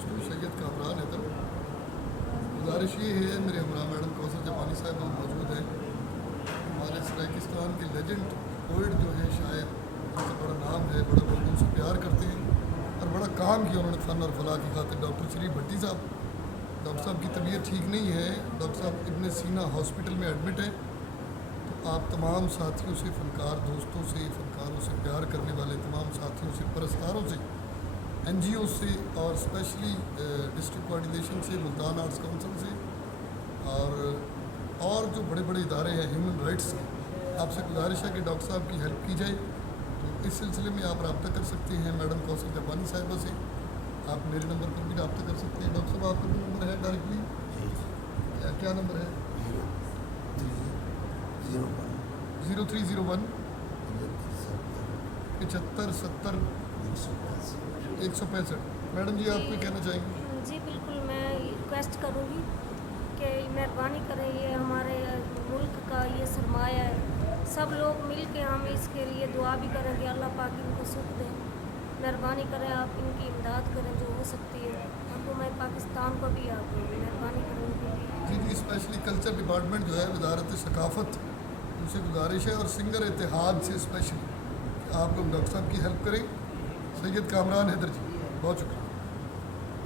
دوستوں، سید کامران حیدر۔ گزارش یہ ہے، میرے ہمراہ میڈم کوثر جاپانی صاحب موجود ہیں، ہمارے سرائکستان کے لیجنڈ پوئٹ جو ہیں، شاعر، ان کا بڑا نام ہے، بڑا لوگ ان سے پیار کرتے ہیں اور بڑا کام کیا انہوں نے فن اور فلاح کی خاطر۔ ڈاکٹر شریف بھٹی صاحب، ڈاکٹر صاحب کی طبیعت ٹھیک نہیں ہے، ڈاکٹر صاحب ابن سینا ہاسپٹل میں ایڈمٹ ہیں۔ تو آپ تمام ساتھیوں سے، فنکار دوستوں سے، فنکاروں سے پیار کرنے والے تمام ساتھیوں سے، پرستاروں سے، این جی او سے اور اسپیشلی ڈسٹرکٹ کوآرڈینیشن سے، ملتان آرٹس کونسل سے اور جو بڑے بڑے ادارے ہیں ہیومن رائٹس کے، آپ سے گزارش ہے کہ ڈاکٹر صاحب کی ہیلپ کی جائے۔ تو اس سلسلے میں آپ رابطہ کر سکتے ہیں میڈم کوثر جاپانی صاحبہ سے، آپ میرے نمبر پر بھی رابطہ کر سکتے ہیں۔ ڈاکٹر صاحب آپ کا بھی نمبر ہے ڈائریکٹلی؟ کیا نمبر ہے؟ 0301 75 70 165۔ میڈم جی آپ کو کہنا چاہیں گے؟ جی بالکل، میں ریکویسٹ کروں گی کہ مہربانی کریں، یہ ہمارے ملک کا یہ سرمایہ ہے، سب لوگ مل کے ہم اس کے لیے دعا بھی کریں کہ اللہ پاک ان کو سکھ دیں۔ مہربانی کریں، آپ ان کی امداد کریں جو ہو سکتی ہے، حکومت پاکستان کو بھی آپ مہربانی کریں ان کے لیے۔ جی اسپیشلی کلچر ڈپارٹمنٹ جو ہے، وزارت ثقافت، ان سے گزارش ہے، اور سنگر اتحاد سے اسپیشلی آپ لوگ ڈاکٹر صاحب کی ہیلپ کریں۔ سید کامران حیدر جی، بہت شکریہ۔